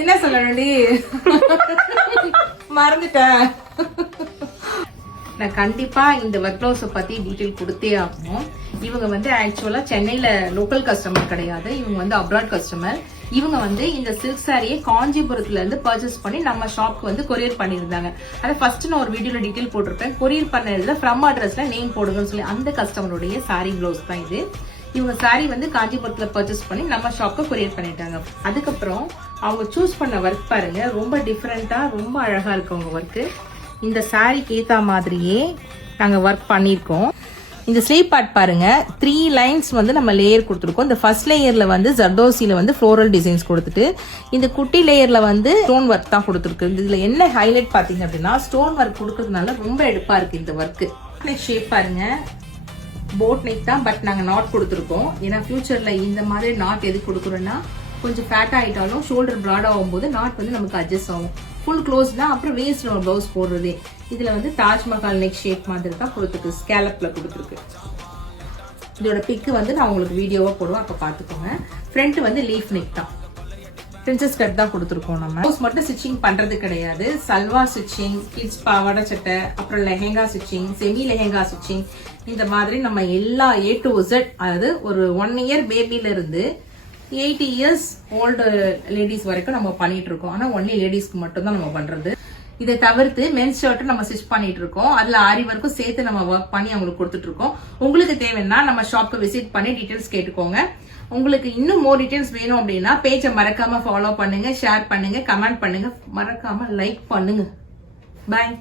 என்ன சொல்லணும்டி மறந்துட்டேன். நான் கண்டிப்பா இந்த ஒர்க் பிளவுஸ பத்தி டீடைல் கொடுத்தே ஆகணும். இவங்க வந்து ஆக்சுவலா சென்னையில லோக்கல் கஸ்டமர் கிடையாது, இவங்க வந்து அப்ராட் கஸ்டமர். இவங்க வந்து இந்த சில்க் சாரியை காஞ்சிபுரத்துல இருந்து பர்ச்சேஸ் பண்ணி நம்ம ஷாப்க்கு வந்து கொரியர் பண்ணிருந்தாங்க. அதை ஃபர்ஸ்ட் நான் ஒரு வீடியோல டீடைல் போட்டிருப்பேன். கொரியர் பண்ணதுல ஃப்ரம் அட்ரஸ்ல நேம் போடுங்கன்னு சொல்லி அந்த கஸ்டமருடைய சாரி பிளவுஸ் தான் இது. இவங்க சாரி வந்து காஞ்சிபுரத்துல பர்ச்சேஸ் பண்ணி நம்ம ஷாப்க்கு கொரியர் பண்ணிட்டாங்க. அதுக்கப்புறம் அவங்க சூஸ் பண்ண ஒர்க் பாருங்க, ரொம்ப டிஃபரெண்டா ரொம்ப அழகா இருக்கு அவங்க ஒர்க். இந்த சாரிக்கு ஏத்த மாதிரியே நாங்க ஒர்க் பண்ணிருக்கோம். இந்த ஸ்லீவ் பார்ட் பாருங்க, 3 லைன்ஸ் வந்து நம்ம லேயர் கொடுத்துருக்கோம். இந்த ஃபர்ஸ்ட் லேயர்ல வந்து ஜர்தோசில வந்து ஃப்ளோரல் டிசைன்ஸ் கொடுத்துட்டு, இந்த குட்டி லேயர்ல வந்து ஸ்டோன் ஒர்க் தான் கொடுத்துருக்கு. இதுல என்ன ஹைலைட் பாத்தீங்க அப்படின்னா, ஸ்டோன் ஒர்க் கொடுக்கறதுனால ரொம்ப எடுப்பா இருக்கு இந்த ஒர்க். ஷேப் பாருங்க, போட் நெக் தான், பட் நாங்க நாட் கொடுத்துருக்கோம். ஏன்னா ஃபியூச்சர்ல இந்த மாதிரி நாட் எது கொடுக்குறோம்னா, கொஞ்சம் ஃபேட் ஆயிட்டாலும் ஷோல்டர் ப்ராட் ஆகும் போது நாட் வந்து நமக்கு அட்ஜஸ்ட் ஆகும். ஃபுல் க்ளோஸ்னா அப்புறம் வேஸ்ட் நம்ம பிளவுஸ் போடுறதே. இதுல வந்து தாஜ்மஹால் நெக் ஷேப் மாதிரி தான் கொடுத்துருக்கு, ஸ்கேலப்ல கொடுத்துருக்கு. இதோட பிக்கு வந்து நான் உங்களுக்கு வீடியோவா போடுவேன், அப்ப பாத்துக்கோங்க. ஃப்ரண்ட் வந்து லீஃப் நெக் தான், பிரின்சஸ் கட் தான் கொடுத்துருக்கோம். நம்ம பிளவுஸ் மட்டும் ஸ்டிச்சிங் பண்றது கிடையாது, சல்வா ஸ்டிச்சிங், கிட்ஸ் பாவாடை சட்டை, அப்புறம் lehenga stitching, semi lehenga stitching, இந்த மாதிரி நம்ம எல்லா A to Z, அதாவது ஒரு 1 year பேபில இருந்து 80 years ஓல்டு லேடிஸ் வரைக்கும் நம்ம பண்ணிட்டு இருக்கோம். ஆனா ஒன்லி லேடிஸ்க்கு மட்டும் தான் நம்ம பண்றது. இதை தவிர்த்து மென்ஸ் ஷர்ட் நம்ம ஸ்டிச் பண்ணிட்டு இருக்கோம். அதுல ஆரி வரைக்கும் சேர்த்து நம்ம ஒர்க் பண்ணி அவங்களுக்கு கொடுத்துட்டு இருக்கோம். உங்களுக்கு தேவைன்னா நம்ம ஷாப்க்கு விசிட் பண்ணி டீடைல்ஸ் கேட்டுக்கோங்க. உங்களுக்கு இன்னும் மோர் டீடைல்ஸ் வேணும் அப்படின்னா பேஜை மறக்காம ஃபாலோ பண்ணுங்க, ஷேர் பண்ணுங்க, கமெண்ட் பண்ணுங்க, மறக்காம லைக் பண்ணுங்க. பாய்.